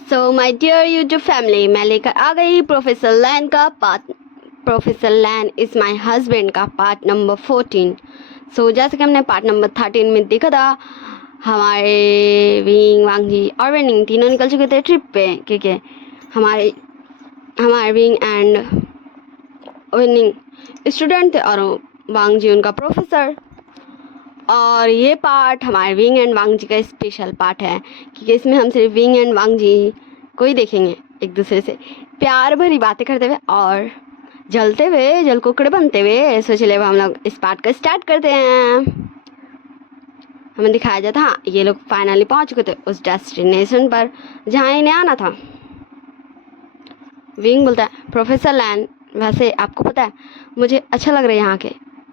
So my dear YouTube family, मैं लेकर आ गई प्रोफेसर लैन का part. Professor Lan is my husband का पार्ट नंबर 14। सो जैसे कि हमने पार्ट नंबर 13 में देखा था, हमारे विंग, वांगजी और वेनिंग तीनों निकल चुके थे ट्रिप पे, क्योंकि हमारे विंग एंड वेनिंग स्टूडेंट थे और वांगजी उनका प्रोफेसर। और ये पार्ट हमारे विंग एंड वांगजी का स्पेशल पार्ट है, क्योंकि इसमें हम सिर्फ विंग एंड वांगजी को ही देखेंगे, एक दूसरे से प्यार भरी बातें करते हुए और जलते हुए, जल कुकड़े बनते हुए। सो चलिए अब हम लोग इस पार्ट को स्टार्ट करते हैं। हमें दिखाया जाता, हाँ ये लोग फाइनली पहुंच चुके थे उस डेस्टिनेशन पर जहाँ इन्हें आना था। विंग बोलता है, प्रोफेसर लैन वैसे आपको पता है मुझे अच्छा लग रहा है यहाँ के,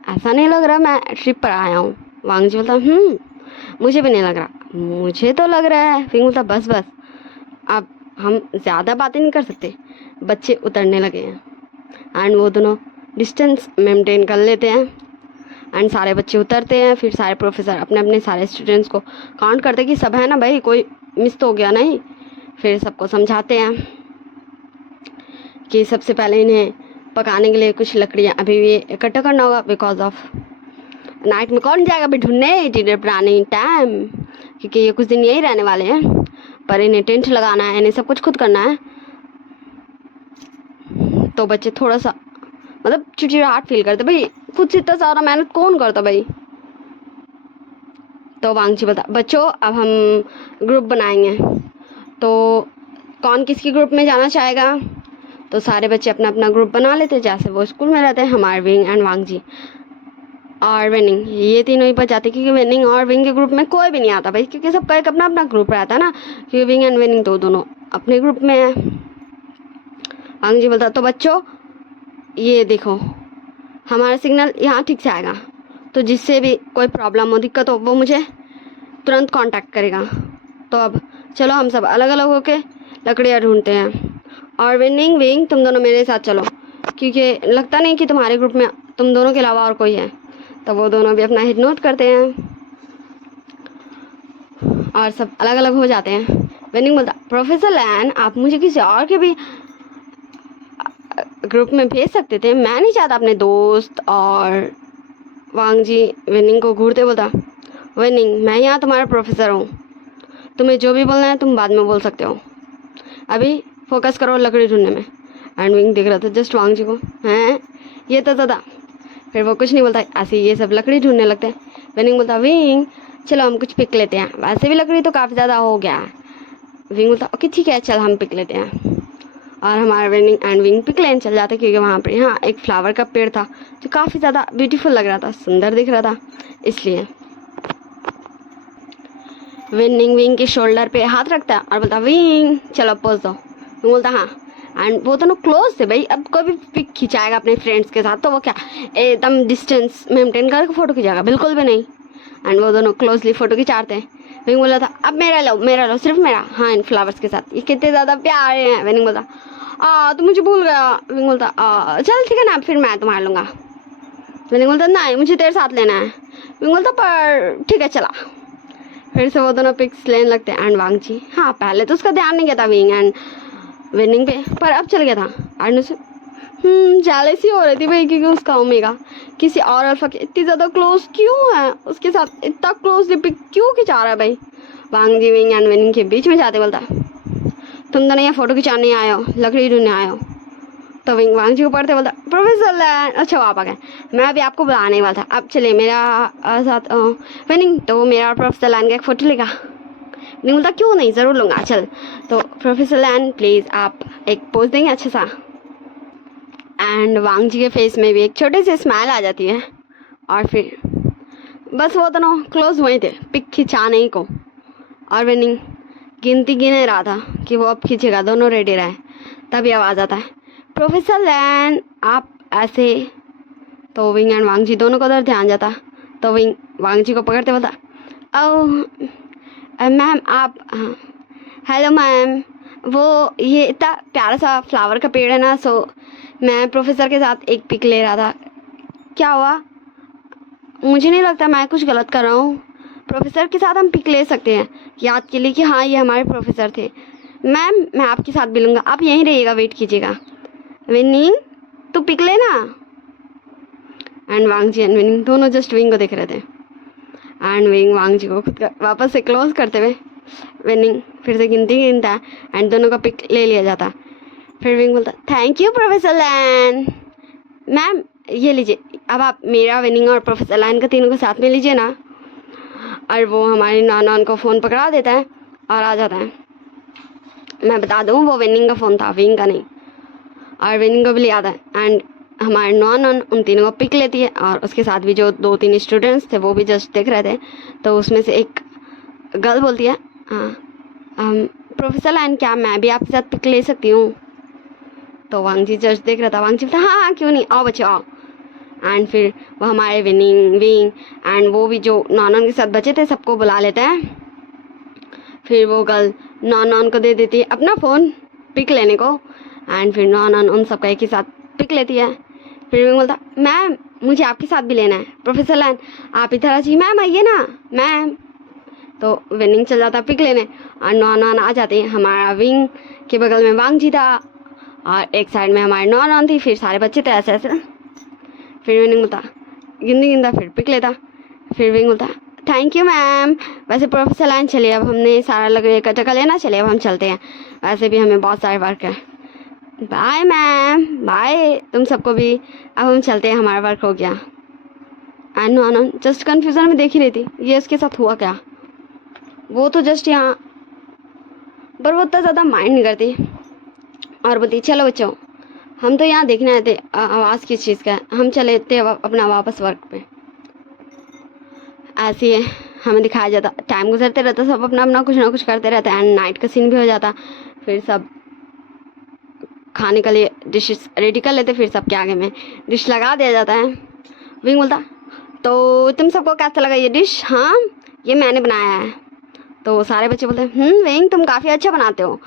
ऐसा नहीं लग रहा मैं ट्रिप पर आया हूँ। वांगजी बोलता मुझे भी नहीं लग रहा, मुझे तो लग रहा है। विंग बोलता बस अब हम ज़्यादा बातें नहीं कर सकते, बच्चे उतरने लगे हैं। एंड वो दोनों डिस्टेंस मेंटेन कर लेते हैं एंड सारे बच्चे उतरते हैं। फिर सारे प्रोफेसर अपने अपने सारे स्टूडेंट्स को काउंट करते कि सब है ना भाई, कोई मिस तो हो गया नहीं। फिर सबको समझाते हैं कि सबसे पहले इन्हें पकाने के लिए कुछ लकड़ियाँ अभी भी इकट्ठा करना होगा, बिकॉज ऑफ नाइट में कौन जाएगा अभी ढूंढने डिनर बनाने टाइम, क्योंकि ये कुछ दिन यही रहने वाले हैं। पर इन्हें टेंट लगाना है, इन्हें सब कुछ खुद करना है। तो बच्चे थोड़ा सा मतलब चिड़चिड़ाहट फील करते, भाई खुद से इतना सारा मेहनत कौन करता भाई। तो वांगजी बोलता बच्चों अब हम ग्रुप बनाएंगे, तो कौन किसकी ग्रुप में जाना चाहेगा। तो सारे बच्चे अपना अपना ग्रुप बना लेते जैसे वो स्कूल में रहते हैं। हमारे विंग एंड वांगजी और वेनिंग ये तीनों ही बच जाते, क्योंकि वेनिंग और विंग के ग्रुप में कोई भी नहीं आता भाई, क्योंकि सबका एक अपना अपना ग्रुप रहता है ना, क्योंकि विंग एंड वेनिंग तो दोनों अपने ग्रुप में है। वांगजी बोलता तो बच्चों ये देखो हमारा सिग्नल यहाँ ठीक से आएगा, तो जिससे भी कोई प्रॉब्लम हो, दिक्कत हो, वो मुझे तुरंत कांटेक्ट करेगा। तो अब चलो हम सब अलग अलग होके लकड़ियाँ ढूंढते हैं। और वेनिंग, विंग तुम दोनों मेरे साथ चलो, क्योंकि लगता नहीं कि तुम्हारे ग्रुप में तुम दोनों के अलावा और कोई है। तो वो दोनों भी अपना हिट नोट करते हैं और सब अलग अलग हो जाते हैं। वेनिंग बोलता प्रोफेसर लैन आप मुझे किसी और के भी ग्रुप में भेज सकते थे, मैं नहीं चाहता अपने दोस्त। और वांगजी वेनिंग को घूरते बोलता वेनिंग मैं यहाँ तुम्हारा प्रोफेसर हूँ, तुम्हें जो भी बोलना है तुम बाद में बोल सकते हो, अभी फोकस करो लकड़ी ढूंढने में। एंड विंग देख रहा था जस्ट वांगजी को, हैं ये तो दादा। फिर वो कुछ नहीं बोलता, ऐसे ये सब लकड़ी ढूंढने लगते हैं। वेनिंग बोलता विंग चलो हम कुछ पिक लेते हैं, वैसे भी लकड़ी तो काफ़ी ज़्यादा हो गया है। विंग बोलता ओके ठीक है चल हम पिक लेते हैं। और हमारा वेनिंग एंड विंग पिक लेने चल जाते, क्योंकि वहाँ पर यहाँ एक फ्लावर का पेड़ था जो काफ़ी ज़्यादा ब्यूटीफुल लग रहा था, सुंदर दिख रहा था, इसलिए वेनिंग विंग के शोल्डर पे हाथ रखता है और बोलता विंग चलो पोज दो। विंग बोलता हाँ। एंड वो दोनों क्लोज थे भाई, अब कोई भी पिक खिंचाएगा अपने फ्रेंड्स के साथ तो वो क्या एकदम डिस्टेंस मेंटेन करके फ़ोटो खिंचाएगा, बिल्कुल भी नहीं। एंड वो दोनों क्लोजली फ़ोटो खिंचाते हैं। विंग बोला था अब मेरा लो सिर्फ मेरा, हाँ इन फ्लावर्स के साथ, ये कितने ज़्यादा प्यारे हैं। वेनिंग बोलता तुम मुझे भूल गया। विंग बोलता चल ठीक है ना फिर मैं तुम्हारा लूँगा। वेनिंग बोलता नहीं मुझे तेरे साथ लेना है। विंग बोलता पर ठीक है चला। फिर से वो दोनों पिक्स लेने लगते हैं। एंड वांगजी हाँ पहले तो उसका ध्यान नहीं गया था विंग एंड वेनिंग पे, पर अब चल गया था। एंड उसे जेलसी हो रही थी भाई, क्योंकि उसका ओमेगा किसी और अल्फा के इतनी ज़्यादा क्लोज क्यों है, उसके साथ इतना क्लोजली पिक क्यों खिंचा रहा है भाई। वांगजी विंग एंड वेनिंग के बीच में जाते बोलता तुम दोनों यहाँ फ़ोटो खिंचाने आए हो, लकड़ी ढूंढने आए हो। तो विंग वांगजी को पढ़ते बोलता प्रोफेसर लैन अच्छा आप आ गए, मैं अभी आपको बुलाने वाला था, अब चलिए मेरा साथ। वेनिंग तो मेरा और प्रोफेसर लैन का एक फ़ोटो लेगा। नहीं बोलता क्यों नहीं ज़रूर लूँगा चल। तो प्रोफेसर लैन प्लीज़ आप एक पोज देंगे अच्छा सा। एंड वांगजी के फेस में भी एक छोटी सी स्माइल आ जाती है। और फिर बस वो दोनों क्लोज हुए थे पिक खिंचाने को। और वेनिंग गिनती गिने रहा था कि वो अब खींचेगा, दोनों रेडी रहे। तभी आवाज़ आता है प्रोफेसर लैन आप ऐसे। तो विंग एंड वांगजी दोनों को उधर ध्यान जाता। तो विंग वांगजी को पकड़ते बोलता ओह मैम आप, हेलो मैम वो ये इतना प्यारा सा फ्लावर का पेड़ है ना, सो मैं प्रोफेसर के साथ एक पिक ले रहा था। क्या हुआ, मुझे नहीं लगता मैं कुछ गलत कर रहा हूँ, प्रोफेसर के साथ हम पिक ले सकते हैं याद के लिए कि हाँ ये हमारे प्रोफेसर थे। मैम मैं आपके साथ भी लूँगा, आप यहीं रहिएगा, वेट कीजिएगा। विनिंग तू पिक लेना। And Wang ji and Weining दोनों जस्ट विंग को देख रहे थे। एंड विंग वांग जी को खुद का वापस से क्लोज करते हुए विनिंग फिर से गिनता है एंड दोनों का पिक ले लिया जाता। फिर विंग बोलता thank you professor Lan. Ma'am ये लीजिए, अब आप मेरा, विनिंग और प्रोफेसर लैन का तीनों को साथ में लीजिए ना। और वो हमारे नॉन को फ़ोन पकड़ा देता है और आ जाता है। मैं बता दूँ वो विनिंग का फ़ोन था, विंग का नहीं। और विनिंग को भी ले आता है एंड हमारे नॉन उन तीनों को पिक लेती है और उसके साथ भी जो 2-3 स्टूडेंट्स थे वो भी जस्ट देख रहे थे। तो उसमें से एक गर्ल बोलती है प्रोफेसर लैन क्या मैं भी आपके साथ पिक ले सकती हूँ? तो वांग जी जस्ट देख रहा था। वांग जी बोलता हाँ क्यों नहीं, आओ बच्चे आओ। एंड फिर वो हमारे विनिंग विंग एंड वो भी जो नॉन के साथ बचे थे सबको बुला लेते हैं। फिर वो गर्ल नॉन को दे देती है अपना फ़ोन पिक लेने को एंड फिर नॉन उन सबका एक ही साथ पिक लेती है। फिर विंग बोलता मैम मुझे आपके साथ भी लेना है, प्रोफेसर लैन आप इधर आ जाइए, मैम आइए ना मैम। तो विनिंग चल जाता पिक लेने और नॉन आ जाते हैं। हमारा विंग के बगल में वांग जी था और एक साइड में हमारे नॉन थी, फिर सारे बच्चे थे ऐसे ऐसे। फिर विनिंग बोलता गिनता फिर पिक लेता। फिर विंग बोलता थैंक यू मैम, वैसे प्रोफेसर लैन चलिए अब हमने सारा लग इकट्ठा कर लेना, चलिए अब हम चलते हैं, वैसे भी हमें बहुत सारे वर्क है। बाय मैम बाय तुम सबको भी, अब हम चलते हैं हमारा वर्क हो गया। एंड नॉन जस्ट कन्फ्यूज़न में देख ही रही थी ये उसके साथ हुआ क्या। वो तो जस्ट यहाँ पर वो उतना ज़्यादा माइंड नहीं करती और बोलती चलो बच्चों हम तो यहाँ देखने आए थे आवाज़ किस चीज़ का है, हम चले थे अपना वापस वर्क पे। ऐसे ही हमें दिखाया जाता, टाइम गुजरते रहता, सब अपना अपना कुछ ना कुछ करते रहते एंड नाइट का सीन भी हो जाता। फिर सब खाने के लिए डिशेस रेडी कर लेते, फिर सबके आगे में डिश लगा दिया जाता है। विंग बोलता तो तुम सबको कैसा लगा ये डिश? हाँ ये मैंने बनाया है। तो सारे बच्चे बोलते विंग तुम काफ़ी अच्छा बनाते हो,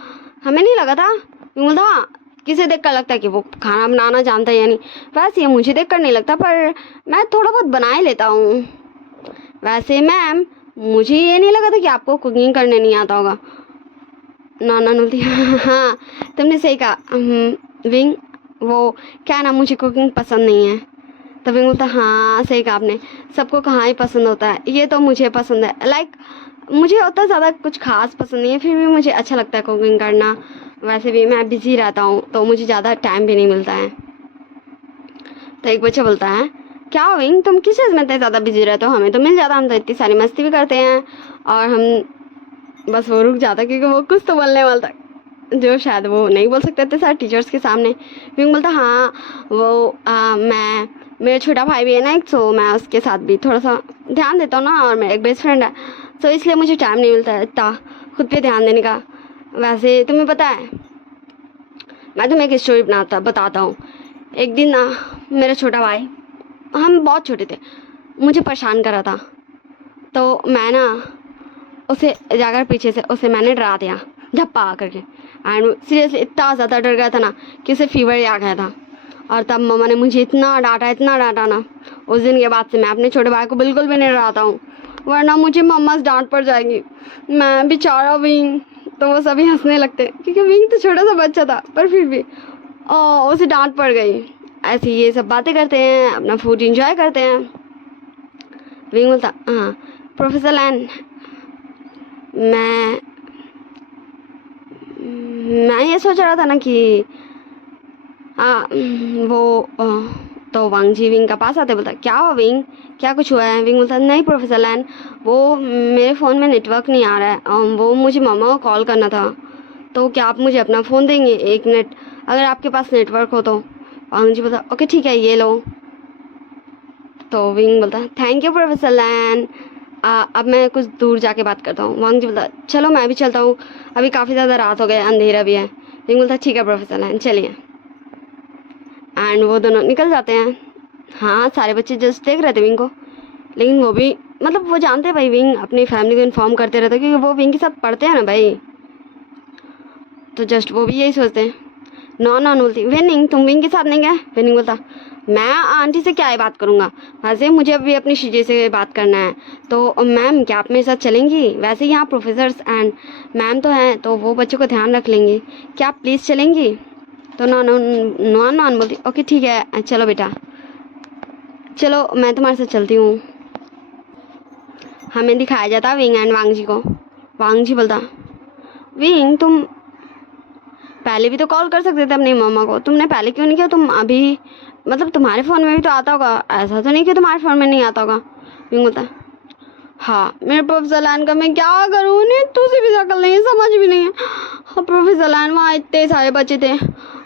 हमें नहीं लगा था। विंग बोलता हाँ किसे देख कर लगता है कि वो खाना बनाना जानता है या नहीं, वैसे ये मुझे देख कर नहीं लगता पर मैं थोड़ा बहुत बना ही लेता हूँ। वैसे मैम मुझे ये नहीं लगा था कि आपको कुकिंग करने नहीं आता होगा। नॉन बोलती हाँ तुमने सही कहा विंग, वो क्या ना मुझे कुकिंग पसंद नहीं है। तो विंग बोलता हाँ सही कहा आपने, सबको कहाँ ही पसंद होता है, ये तो मुझे पसंद है। लाइक मुझे उतना ज़्यादा कुछ खास पसंद नहीं है, फिर भी मुझे अच्छा लगता है कुकिंग करना। वैसे भी मैं बिज़ी रहता हूँ तो मुझे ज़्यादा टाइम भी नहीं मिलता है। तो एक बच्चा बोलता है क्या विंग तुम किस चीज़ में इतने ज़्यादा बिजी रहते हो, हमें तो मिल जाता, हम तो इतनी सारी मस्ती भी करते हैं। और हम बस वो रुक जाता क्योंकि वो कुछ तो बोलने वाला था जो शायद वो नहीं बोल सकते थे सारे टीचर्स के सामने। विंग बोलता हाँ वो मैं मेरा छोटा भाई भी है ना एक, सो मैं उसके साथ भी थोड़ा सा ध्यान देता हूँ ना, और मेरा एक बेस्ट फ्रेंड है, सो इसलिए मुझे टाइम नहीं मिलता है इतना खुद पे ध्यान देने का। वैसे तुम्हें पता है मैं तुम्हें एक स्टोरी बताता हूँ। एक दिन ना मेरा छोटा भाई, हम बहुत छोटे थे, मुझे परेशान कर रहा था, तो मैं ना उसे जाकर पीछे से उसे मैंने डरा दिया झप्पा करके। एंड सीरियसली इतना ज़्यादा डर गया था ना कि उसे फीवर ही आ गया था। और तब मम्मा ने मुझे इतना डांटा ना, उस दिन के बाद से मैं अपने छोटे भाई को बिल्कुल भी नहीं डराता हूँ, वरना मुझे मम्मा से डांट पड़ जाएगी। मैं बेचारा विंग, तो वो सभी हंसने लगते क्योंकि विंग तो छोटा सा बच्चा था, पर फिर भी उसे डांट पड़ गई। ऐसे ये सब बातें करते हैं, अपना फूड एंजॉय करते हैं। विंग बोलता हाँ प्रोफेसर लैन मैं ये सोच रहा था ना कि तो वांग जी विंग का पास आते बोलता क्या हुआ विंग, क्या कुछ हुआ है? विंग बोलता नहीं प्रोफेसर लैन वो मेरे फ़ोन में नेटवर्क नहीं आ रहा है, वो मुझे मामा को कॉल करना था, तो क्या आप मुझे अपना फ़ोन देंगे 1 मिनट अगर आपके पास नेटवर्क हो तो? वांग जी बोलता ओके ठीक है ये लो। तो विंग बोलता थैंक यू प्रोफेसर लैन, अब मैं कुछ दूर जाके बात करता हूँ। वांग जी बोलता चलो मैं भी चलता हूँ, अभी काफ़ी ज़्यादा रात हो गया, अंधेरा भी है। विंग बोलता ठीक है प्रोफेसर लैन चलिए। एंड वो दोनों निकल जाते हैं। हाँ सारे बच्चे जस्ट देख रहे थे विंग को, लेकिन वो भी मतलब वो जानते हैं भाई विंग अपनी फैमिली को इन्फॉर्म करते रहते क्योंकि वो विंग के साथ पढ़ते हैं ना भाई, तो जस्ट वो भी यही सोचते हैं। नॉन बोलती विनिंग तुम विंग के साथ नहीं गए? विनिंग बोलता मैं आंटी से क्या ही बात करूँगा, वैसे मुझे अभी अपनी शीजे से बात करना है। तो मैम क्या आप मेरे साथ चलेंगी? वैसे यहाँ प्रोफेसर्स एंड मैम तो हैं, तो वो बच्चों को ध्यान रख लेंगी, क्या आप प्लीज़ चलेंगी? तो नॉन बोलती ओके ठीक है चलो बेटा, चलो मैं तुम्हारे साथ चलती हूँ। हमें दिखाया जाता विंग एंड वांग जी को। वांग जी बोलता विंग तुम पहले भी तो कॉल कर सकते थे अपनी मम्मा को, तुमने पहले क्यों नहीं किया? तुम अभी मतलब तुम्हारे फ़ोन में भी तो आता होगा, ऐसा तो नहीं कि तुम्हारे फ़ोन में नहीं आता होगा। विंग बोलता हाँ मेरे प्रोफेसर लैन का मैं क्या करूँ, उन्हें तुझे भी शक्ल नहीं है, समझ भी नहीं है। हाँ प्रोफेसर लैन वहाँ इतने सारे बच्चे थे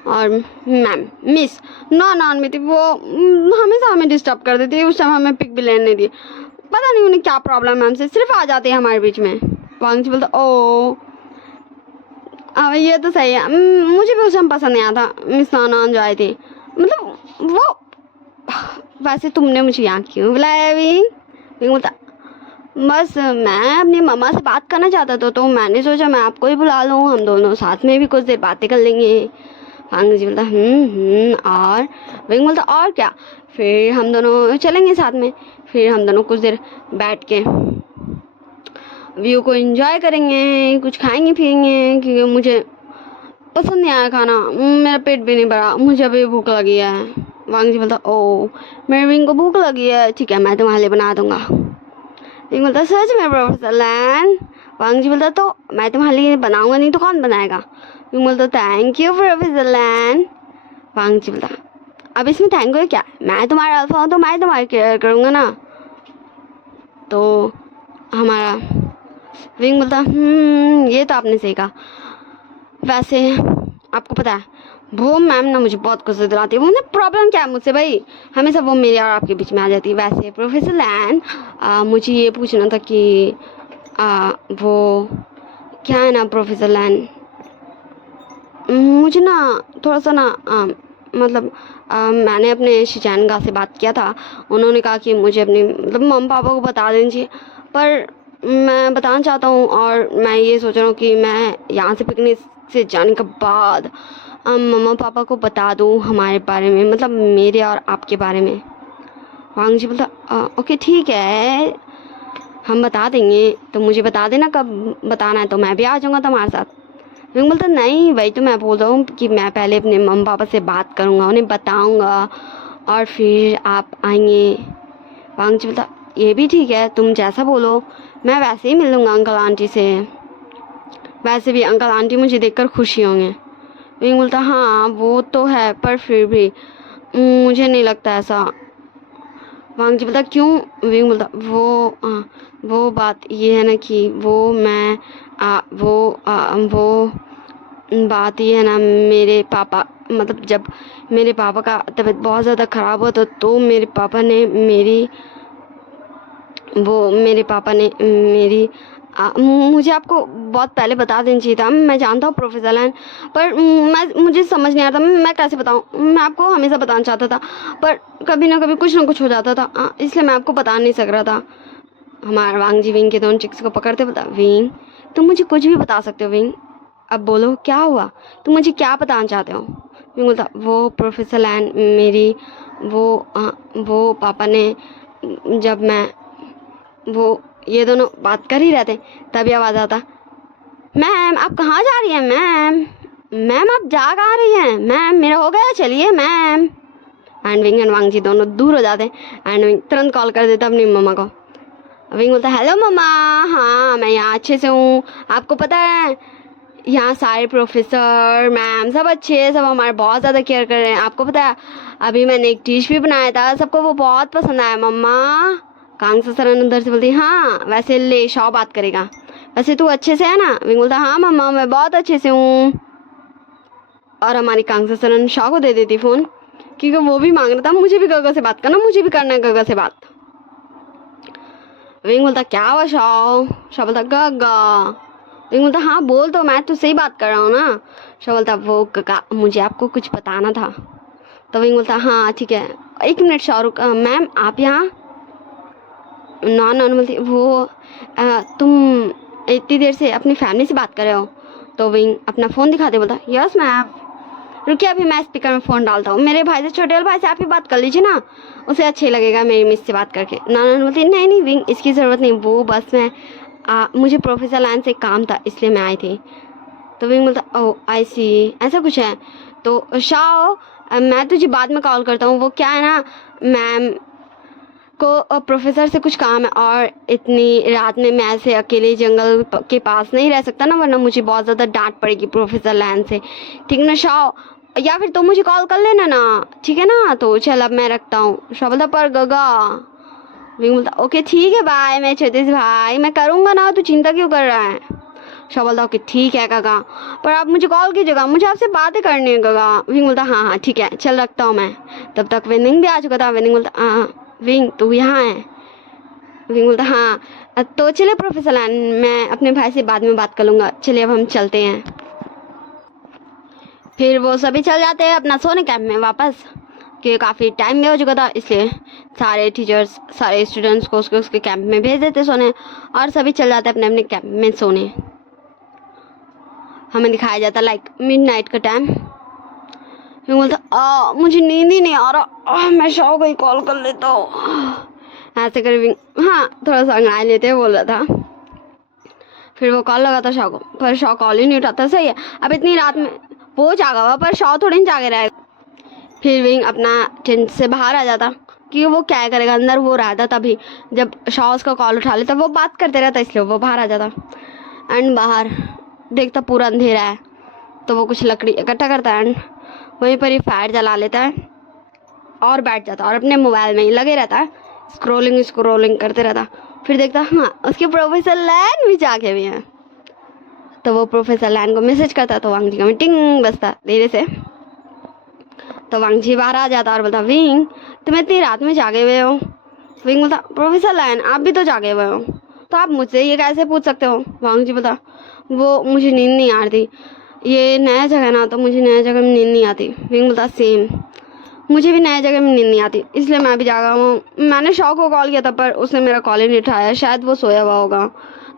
और मैम मिस नॉन में थी, वो हमेशा हमें डिस्टर्ब कर देती है, उस टाइम हमें पिक भी लेने नहीं दी, पता नहीं उन्हें क्या प्रॉब्लम है हमसे, सिर्फ आ जाते हैं हमारे बीच में। वांग जी बोलता ओ ये तो सही है, मुझे भी उस टाइम पसंद नहीं आया था मिस नॉन जो आई थी, मतलब वो। वैसे तुमने मुझे यहाँ क्यों बुलाया विंग? विंग बोलता बस मैं अपनी मम्मा से बात करना चाहता था, तो मैंने सोचा मैं आपको ही बुला लूँ, हम दोनों साथ में भी कुछ देर बातें कर लेंगे। वांग जी बोलता और? विंग बोलता और क्या, फिर हम दोनों चलेंगे साथ में, फिर हम दोनों कुछ देर बैठ के व्यू को एंजॉय करेंगे, कुछ खाएंगे पिएंगे, क्योंकि मुझे पसंद नहीं आया खाना, मेरा पेट भी नहीं भरा, मुझे अभी भूख लगी है। वांग जी बोलता ओ मेरे विंग को भूख लगी है, ठीक है मैं तुम्हारे लिए बना दूंगा। विंग बोलता सच में प्रोफेसर लैन? वांग जी बोलता तो मैं तुम्हारे लिए बनाऊंगा नहीं तो कौन बनाएगा? विंग बोलता थैंक यू प्रोफेसर लैन। वांग जी बोलता अब इसमें थैंक यू क्या, मैं तुम्हारा अल्फा हूँ तो मैं तुम्हारी केयर करूँगा ना। तो हमारा विंग बोलता ये तो आपने सही कहा, वैसे आपको पता है वो मैम ना मुझे बहुत गुस्सा दिलाती है, वो ना प्रॉब्लम क्या है मुझसे भाई, हमेशा वो मेरे और आपके बीच में आ जाती है। वैसे प्रोफेसर लैन मुझे ये पूछना था कि वो क्या है ना प्रोफेसर लैन, मुझे ना थोड़ा सा ना मतलब मैंने अपने शिचानगा से बात किया था, उन्होंने कहा कि मुझे अपने मतलब मम्मी पापा को बता दीजिए, पर मैं बताना चाहता हूँ और मैं ये सोच रहा हूँ कि मैं यहाँ से पिकनिक से जाने के बाद मम्मा पापा को बता दूँ हमारे बारे में, मतलब मेरे और आपके बारे में। वांग जी बोलता ओके ठीक है हम बता देंगे, तो मुझे बता देना कब बताना है, तो मैं भी आ जाऊँगा तुम्हारे साथ। विंग बोलता नहीं वही तो मैं बोल रहा हूँ कि मैं पहले अपने मम्मी पापा से बात करूँगा, उन्हें बताऊँगा और फिर आप आएंगे। वांग जी बोलता ये भी ठीक है, तुम जैसा बोलो, मैं वैसे ही मिल लूँगा अंकल आंटी से, वैसे भी अंकल आंटी मुझे देखकर खुशी होंगे। विंग बोलता हाँ वो तो है, पर फिर भी मुझे नहीं लगता ऐसा। वांग जी बोलता क्यों? विंग बोलता वो बात ये है ना कि वो बात ये है ना, मेरे पापा मतलब जब मेरे पापा का तबीयत बहुत ज़्यादा ख़राब हुआ तो मेरे पापा ने मेरी मुझे आपको बहुत पहले बता देना चाहिए था, मैं जानता हूँ प्रोफेसर लैन, पर मुझे समझ नहीं आ रहा था मैं कैसे बताऊँ, मैं आपको हमेशा बताना चाहता था पर कभी ना कभी कुछ ना कुछ हो जाता था, इसलिए मैं आपको बता नहीं सक रहा था। हमारा वांग जी विंग के दोनों चिक्स को पकड़ते बता विंग तुम मुझे कुछ भी बता सकते हो विंग, अब बोलो क्या हुआ, तुम मुझे क्या बताना चाहते हो? विंग बोलता वो प्रोफेसर लैन मेरी वो पापा ने जब मैं वो ये दोनों बात कर ही रहते तभी आवाज़ आता मैम आप कहाँ जा रही हैं मैम आप जा कहाँ रही हैं मैम, मेरा हो गया चलिए ma'am. And wing and Wang जी दोनों दूर हो जाते एंड विंग तुरंत कॉल कर देता अपनी मम्मा को। विंग बोलता हेलो मम्मा, हाँ मैं यहाँ अच्छे से हूँ, आपको पता है यहाँ सारे प्रोफेसर मैम सब अच्छे हैं, सब हमारे बहुत ज़्यादा केयर कर रहे हैं, आपको पता है अभी मैंने एक डिश भी बनाया था, सबको वो बहुत पसंद आया मम्मा। कांग ससरन अंदर से बोलती हाँ वैसे ले शॉ बात करेगा, वैसे तू अच्छे से है ना? विंग बोलता हाँ मम्मा मैं बहुत अच्छे से हूँ। और हमारी कांग ससरन शॉ को दे देती फ़ोन, क्योंकि वो भी मांग रहा था मुझे भी गगा से बात करना, मुझे भी करना है गगा से बात। विंग बोलता क्या हुआ शॉ बोलता गगा। विंग बोलता हाँ बोल तो, मैं तुझसे ही बात कर रहा हूँ ना। शॉ बोलता वो गगा मुझे आपको कुछ बताना था। तो विंग बोलता हाँ ठीक है, एक मिनट शॉ रुक, मैम आप यहाँ? नॉन बोलती वो तुम इतनी देर से अपनी फैमिली से बात कर रहे हो? तो विंग अपना फ़ोन दिखाते बोलता यस मैम। रुकिए अभी मैं स्पीकर में फ़ोन डालता हूँ, मेरे भाई से, छोटे वाले भाई से आप ही बात कर लीजिए ना, उसे अच्छी लगेगा मेरी मिस से बात करके। नाना बोलती नहीं नहीं विंग इसकी ज़रूरत नहीं, वो बस मैं मुझे प्रोफेसर लाइन से काम था इसलिए मैं आई थी। तो विंग बोलता ओह आई सी, ऐसा कुछ है। तो शाओ मैं तुझे बाद में कॉल करता हूँ, वो क्या है ना मैम को प्रोफेसर से कुछ काम है और इतनी रात में मैं ऐसे अकेले जंगल के पास नहीं रह सकता ना, वरना मुझे बहुत ज़्यादा डांट पड़ेगी प्रोफेसर लैन से, ठीक ना शाओ, या फिर तुम मुझे कॉल कर लेना ना, ठीक है ना। तो चल अब मैं रखता हूँ। शाओ बोलता पर गगा, विंग बोलता ओके ठीक है बाय मैं छोटे से भाई, मैं करूँगा ना, तू चिंता क्यों कर रहा है। शाओ बोलता ओके ठीक है काका, पर आप मुझे कॉल कीजिएगा, मुझे आपसे बातें करनी है काका। विंग बोलता हाँ हाँ ठीक है चल रखता हूँ मैं। तब तक विनिंग भी आ चुका था। विनिंग बोलता हाँ विंग तू यहाँ है। विंग बोलता हाँ तो चलिए प्रोफेसर लैन, मैं अपने भाई से बाद में बात कर लूँगा, चलिए अब हम चलते हैं। फिर वो सभी चल जाते हैं अपना सोने कैंप में वापस, कि काफ़ी टाइम भी हो चुका था, इसलिए सारे टीचर्स सारे स्टूडेंट्स को उसके कैंप में भेज देते सोने, और सभी चल जाते अपने अपने कैंप में सोने। हमें दिखाया जाता लाइक मिडनाइट का टाइम। विंग बोलता मुझे नींद ही नहीं आ रहा, मैं शाओ को ही कॉल कर लेता हूँ। ऐसे कर विंग हाँ थोड़ा सा अंगड़ाई लेते हुए बोल रहा था। फिर वो कॉल लगा था शाओ को, पर शाओ कॉल ही नहीं उठाता। सही है अब इतनी रात में वो जागा हुआ, पर शाओ थोड़ी नहीं जागे रहेगा। फिर विंग अपना टेंट से बाहर आ जाता, कि वो क्या करेगा, अंदर वो रहता, तभी जब शाओ उसका कॉल उठा लेता वो बात करते रहता, इसलिए वो बाहर आ जाता। एंड बाहर देखता पूरा अंधेरा है, तो वो कुछ लकड़ी इकट्ठा करता है एंड वहीं पर ही फायर जला लेता है और बैठ जाता और अपने मोबाइल में ही लगे रहता है, स्क्रोलिंग करते रहता। फिर देखता हाँ उसके प्रोफेसर लैन भी जाके भी हैं, तो वो प्रोफेसर लैन को मैसेज करता, तो वांग जी का टिंग बजता धीरे से। तो वांग जी बाहर आ जाता और बोलता विंग तुम इतनी रात में जागे हुए हो। विंग बोलता प्रोफेसर लैन आप भी तो जागे हुए हो, तो आप मुझसे ये कैसे पूछ सकते हो। वांग जी बोलता वो मुझे नींद नहीं आ रही, ये नया जगह ना, तो मुझे नया जगह में नींद नहीं आती। विंग बोलता सेम मुझे भी नया जगह में नींद नहीं आती, इसलिए मैं भी जागा हूँ। मैंने शाओ को कॉल किया था पर उसने मेरा कॉल ही नहीं उठाया, शायद वो सोया हुआ होगा,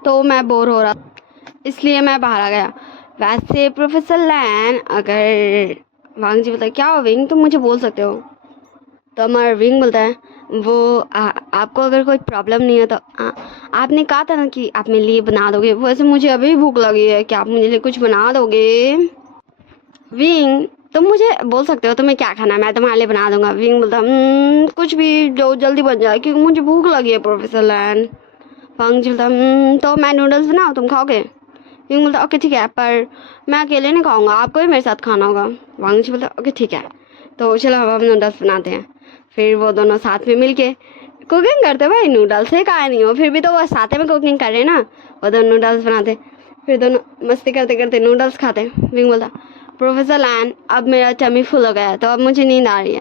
तो मैं बोर हो रहा इसलिए मैं बाहर आ गया। वैसे प्रोफेसर लैन अगर वांग जी बोलता है क्या हो विंग तुम मुझे बोल सकते हो। तो हमारा विंग बोलता है वो आपको अगर कोई प्रॉब्लम नहीं है तो आपने कहा था ना कि आप मेरे लिए बना दोगे, वैसे मुझे अभी भूख लगी है, क्या आप मुझे लिए कुछ बना दोगे। विंग तुम मुझे बोल सकते हो तुम्हें क्या खाना है, मैं तुम्हारे लिए बना दूंगा। विंग बोलता कुछ भी जो जल्दी बन जाए क्योंकि मुझे भूख लगी है प्रोफेसर लैन। वांग जी बोलता तो मैं नूडल्स बनाऊँ तुम खाओगे। विंग बोलता ओके ठीक है, पर मैं अकेले नहीं खाऊंगा, आपको भी मेरे साथ खाना होगा। वांग जी बोलता ओके ठीक है, तो चलो हम नूडल्स बनाते हैं। फिर वो दोनों साथ में मिलके कुकिंग करते, भाई नूडल्स से कहा नहीं हो, फिर भी तो वो साथ में कुकिंग कर रहे हैं ना, वो दोनों नूडल्स बनाते, फिर दोनों मस्ती करते करते नूडल्स खाते। विंग बोलता प्रोफेसर लैन अब मेरा टमी फुल हो गया है, तो अब मुझे नींद आ रही है,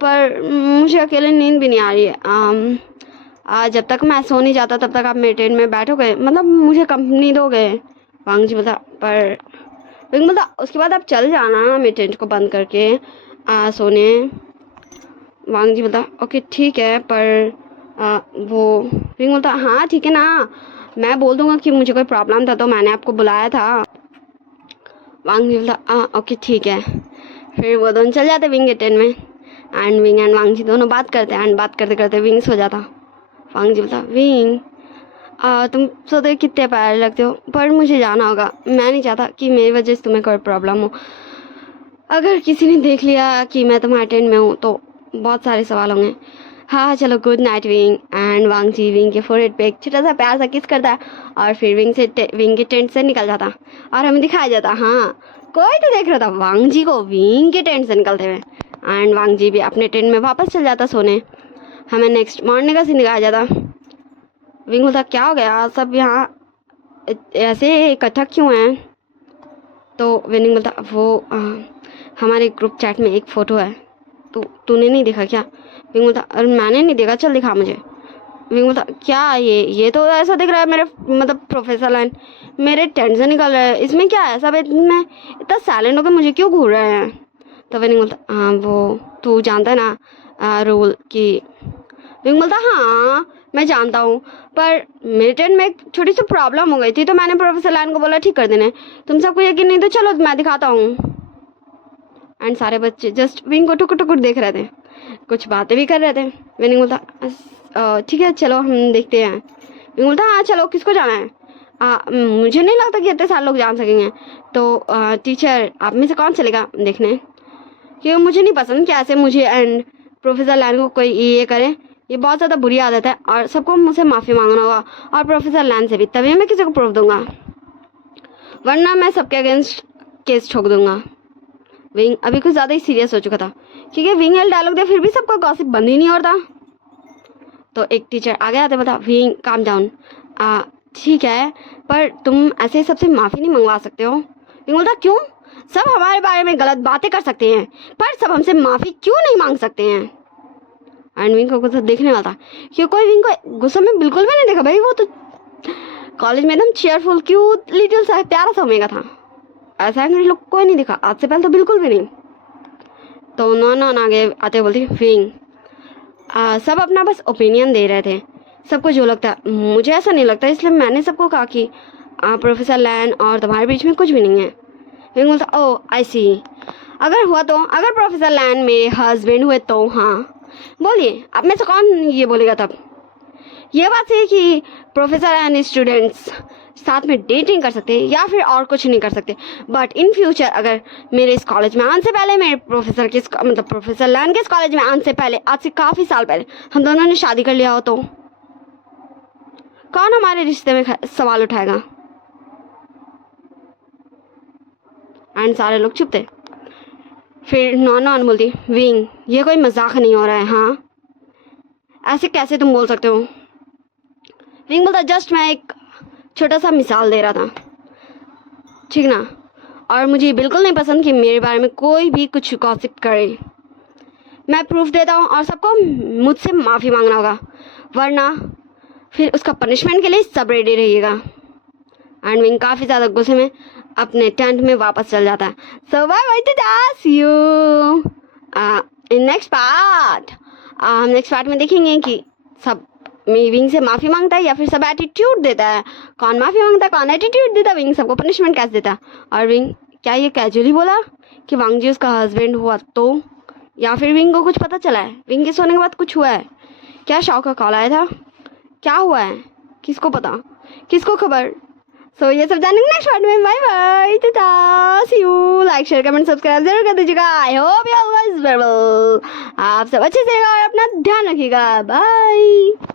पर मुझे अकेले नींद भी नहीं आ रही है। जब तक मैं सो नहीं जाता तब तक आप मेरे टेंट में बैठोगे, मतलब मुझे कंपनी दोगे। वांग जी बोलता पर विंग बोलता उसके बाद आप चल जाना मेरे टेंट को बंद करके सोने। वांग जी बोलता ओके ठीक है, पर वो विंग बोलता हाँ ठीक है ना, मैं बोल दूंगा कि मुझे कोई प्रॉब्लम था तो मैंने आपको बुलाया था। वांग जी बोलता ओके ठीक है। फिर वो दोनों चल जाते विंग के टेंट में एंड विंग एंड वांग जी दोनों बात करते हैं एंड बात करते करते विंग सो जाता। वांग जी बोलता विंग तुम सोते कितने प्यारे लगते हो, पर मुझे जाना होगा, मैं नहीं चाहता कि मेरी वजह से तुम्हें कोई प्रॉब्लम हो। अगर किसी ने देख लिया कि मैं तुम्हारे टेंट में हूँ तो बहुत सारे सवाल होंगे। हाँ चलो good night Wing. And Wang ji Wing के फोरहेड पे एक छोटा सा प्यार सा किस करता है और फिर विंग के टेंट से निकल जाता और हमें दिखाया जाता हाँ कोई तो देख रहा था वांग जी को विंग के टेंट से निकलते हुए। एंड वांग जी भी अपने टेंट में वापस चल जाता सोने। हमें नेक्स्ट मॉर्निंग का सीन दिखाया जाता। विंग बोलता क्या हो गया, सब यहाँ ऐसे इकट्ठा क्यों हैं। तो विंग बोलता वो हमारे ग्रुप चैट में एक फ़ोटो है, तो तूने नहीं देखा क्या। विंग बोलता अरे मैंने नहीं देखा, चल दिखा मुझे। विंग बोलता क्या ये तो ऐसा दिख रहा है मेरे मतलब प्रोफेसर लाइन मेरे टेंट से निकल रहा है, इसमें क्या है, सब इतने इतना साइलेंट होकर मुझे क्यों घूर रहे हैं। तो विंग बोलता हाँ वो तू जानता है ना रूल की। विंग बोलता हाँ मैं जानता हूँ, पर मेरे टेंट में एक छोटी सी प्रॉब्लम हो गई थी तो मैंने प्रोफेसर लाइन को बोला ठीक कर देने, तुम सबको यकीन नहीं तो चलो मैं दिखाता हूँ। एंड सारे बच्चे जस्ट विंग को टुकुर टुकुर देख रहे थे, कुछ बातें भी कर रहे थे। विंग बोलता ठीक है चलो हम देखते हैं। विंग बोलता हाँ चलो, किसको जाना है? मुझे नहीं लगता कि इतने सारे लोग जान सकेंगे, तो टीचर आप में से कौन चलेगा देखने? क्योंकि मुझे नहीं पसंद कि ऐसे मुझे एंड प्रोफेसर लैन को कोई ये करे, ये बहुत ज़्यादा बुरी आदत है और सबको मुझसे माफ़ी मांगना होगा और प्रोफेसर लैन से भी, तभी मैं किसी को प्रूफ दूंगा, वरना मैं सबके अगेंस्ट केस ठोक दूंगा। विंग अभी कुछ ज़्यादा ही सीरियस हो चुका था, क्योंकि विंग हेल डायलॉग दे फिर भी सबका गॉसिप बंद ही नहीं होता। तो एक टीचर आगे आते बता, विंग काम डाउन, ठीक है पर तुम ऐसे सबसे माफ़ी नहीं मंगवा सकते हो। विंग बोलता क्यों? सब हमारे बारे में गलत बातें कर सकते हैं पर सब हमसे माफ़ी क्यों नहीं मांग सकते हैं? एंड विंग को गुस्सा देखने वाला था, क्यों कोई विंग को गुस्सा में बिल्कुल भी नहीं देखा भाई, वो तो कॉलेज में एकदम चेयरफुल क्यूट लिटिल सा प्यारा सा ओमेगा था, ऐसा है लोग कोई नहीं दिखा आज से पहले तो बिल्कुल भी नहीं। तो नॉन आगे आते बोलती विंग सब अपना बस ओपिनियन दे रहे थे, सबको जो लगता है, मुझे ऐसा नहीं लगता, इसलिए मैंने सबको कहा कि प्रोफेसर लैन और तुम्हारे बीच में कुछ भी नहीं है। विंग बोलता ओह आई सी, अगर हुआ तो, अगर प्रोफेसर लैन मेरे हस्बैंड हुए तो हाँ बोलिए, अब में से कौन ये बोलेगा तब? ये बात है कि प्रोफेसर एंड स्टूडेंट्स साथ में डेटिंग कर सकते हैं या फिर और कुछ नहीं कर सकते, बट इन फ्यूचर अगर मेरे इस कॉलेज में आने से पहले, मेरे प्रोफेसर के मतलब प्रोफेसर लैन के इस कॉलेज में आने से पहले, आज से काफ़ी साल पहले हम दोनों ने शादी कर लिया हो तो कौन हमारे रिश्ते में सवाल उठाएगा? एंड सारे लोग चुप थे। फिर नॉन बोलती विंग ये कोई मजाक नहीं हो रहा है, हाँ ऐसे कैसे तुम बोल सकते हो? विंग बोलता जस्ट मैं एक छोटा सा मिसाल दे रहा था, ठीक ना, और मुझे बिल्कुल नहीं पसंद कि मेरे बारे में कोई भी कुछ गॉसिप करे। मैं प्रूफ देता हूँ और सबको मुझसे माफ़ी मांगना होगा, वरना फिर उसका पनिशमेंट के लिए सब रेडी रहिएगा। एंड विंग काफ़ी ज़्यादा गुस्से में अपने टेंट में वापस चल जाता है। So bye bye to see you in next part. हम नेक्स्ट पार्ट में देखेंगे कि सब विंग से माफ़ी मांगता है या फिर सब एटीट्यूड देता है, कौन माफ़ी मांगता है कौन एटीट्यूड देता है, विंग सबको पनिशमेंट कैसे देता है, और विंग क्या ये कैजुअली बोला कि वांग जी उसका हस्बैंड हुआ तो, या फिर विंग को कुछ पता चला है, विंग के सोने के बाद कुछ हुआ है क्या, शॉक का कॉल आया था, क्या हुआ है, किसको पता, किसको खबर? सो ये सब जानेंगे नेक्स्ट पार्ट में। बाय बाय टाटा see you. Like share comment subscribe जरूर कर दीजिएगा। I hope you always well, आप सब अच्छे से रहिएगा और अपना ध्यान रखिएगा। बाय।